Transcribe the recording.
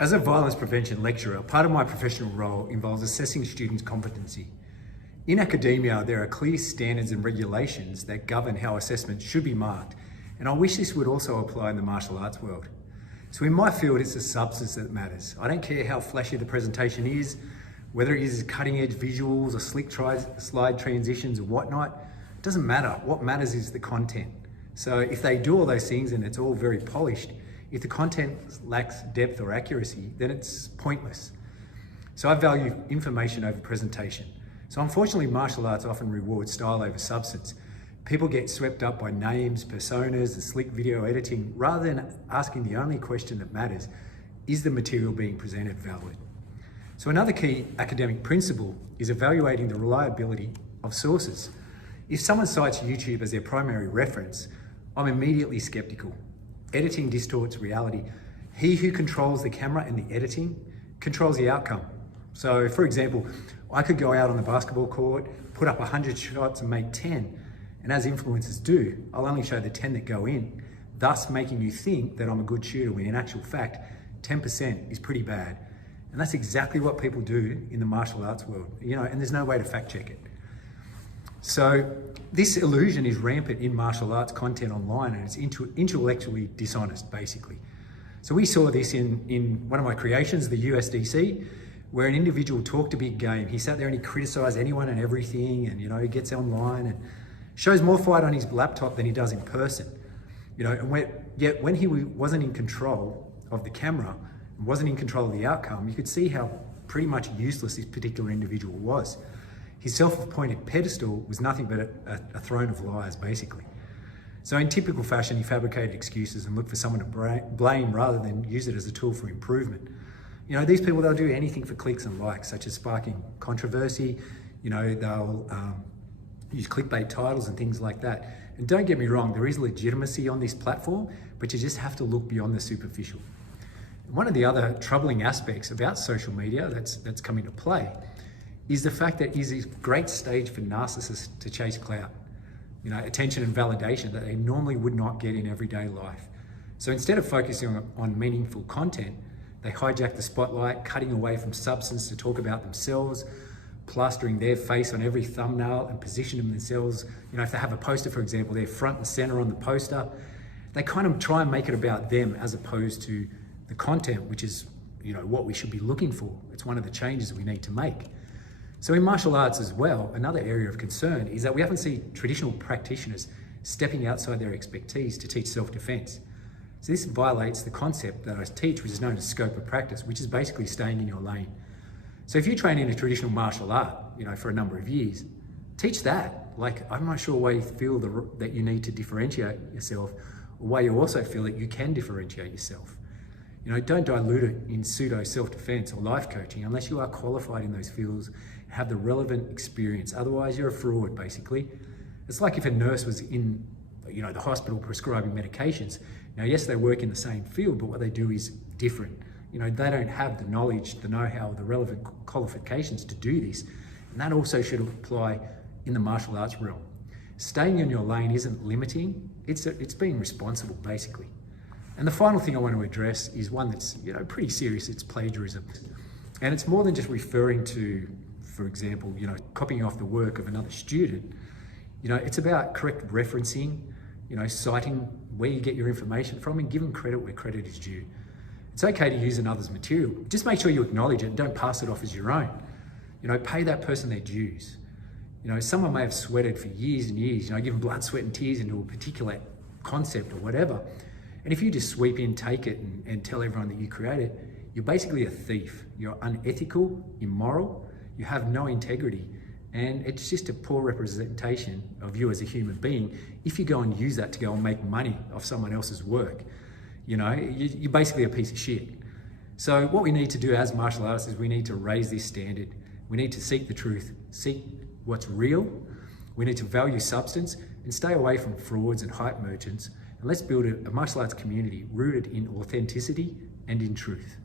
As a violence prevention lecturer, part of my professional role involves assessing students' competency. In academia, there are clear standards and regulations that govern how assessments should be marked, and I wish this would also apply in the martial arts world. So in my field, it's the substance that matters. I don't care how flashy the presentation is, whether it uses cutting-edge visuals or slick slide transitions or whatnot. It doesn't matter. What matters is the content. So if they do all those things and it's all very polished, if the content lacks depth or accuracy, then it's pointless. So I value information over presentation. So unfortunately, martial arts often rewards style over substance. People get swept up by names, personas, and slick video editing, rather than asking the only question that matters: is the material being presented valid? So another key academic principle is evaluating the reliability of sources. If someone cites YouTube as their primary reference, I'm immediately skeptical. Editing distorts reality. He who controls the camera and the editing controls the outcome. So for example, I could go out on the basketball court, put up 100 shots and make 10. And as influencers do, I'll only show the 10 that go in, thus making you think that I'm a good shooter when in actual fact, 10% is pretty bad. And that's exactly what people do in the martial arts world, and there's no way to fact check it. So this illusion is rampant in martial arts content online, and it's intellectually dishonest, basically. So we saw this in one of my creations, the USDC, where an individual talked a big game. He sat there and he criticized anyone and everything, and he gets online and shows more fight on his laptop than he does in person. Yet when he wasn't in control of the camera, and wasn't in control of the outcome, you could see how pretty much useless this particular individual was. His self-appointed pedestal was nothing but a throne of lies, basically. So in typical fashion, he fabricated excuses and looked for someone to blame rather than use it as a tool for improvement. These people, they'll do anything for clicks and likes, such as sparking controversy. They'll use clickbait titles and things like that. And don't get me wrong, there is legitimacy on this platform, but you just have to look beyond the superficial. One of the other troubling aspects about social media that's come into play is the fact that it is a great stage for narcissists to chase clout, attention and validation that they normally would not get in everyday life. So instead of focusing on meaningful content, they hijack the spotlight, cutting away from substance to talk about themselves, plastering their face on every thumbnail and positioning themselves. If they have a poster, for example, they're front and center on the poster. They kind of try and make it about them as opposed to the content, which is what we should be looking for. It's one of the changes we need to make. So in martial arts as well, another area of concern is that we often see traditional practitioners stepping outside their expertise to teach self-defense. So this violates the concept that I teach, which is known as scope of practice, which is basically staying in your lane. So if you train in a traditional martial art, for a number of years, teach that. I'm not sure why you feel that you need to differentiate yourself, or why you also feel that you can differentiate yourself. Don't dilute it in pseudo self-defense or life coaching unless you are qualified in those fields and have the relevant experience. Otherwise, you're a fraud, basically. It's like if a nurse was in the hospital prescribing medications. Now, yes, they work in the same field, but what they do is different. They don't have the knowledge, the know-how, the relevant qualifications to do this. And that also should apply in the martial arts realm. Staying in your lane isn't limiting, it's being responsible, basically. And the final thing I want to address is one that's pretty serious. It's plagiarism. And it's more than just referring to, for example, copying off the work of another student. It's about correct referencing, citing where you get your information from and giving credit where credit is due. It's okay to use another's material. Just make sure you acknowledge it and don't pass it off as your own. Pay that person their dues. Someone may have sweated for years and years, given blood, sweat and tears into a particular concept or whatever. And if you just sweep in, take it and tell everyone that you created, you're basically a thief. You're unethical, immoral, you have no integrity, and it's just a poor representation of you as a human being if you go and use that to go and make money off someone else's work. You're basically a piece of shit. So what we need to do as martial artists is we need to raise this standard. We need to seek the truth, seek what's real. We need to value substance and stay away from frauds and hype merchants. And let's build a martial arts community rooted in authenticity and in truth.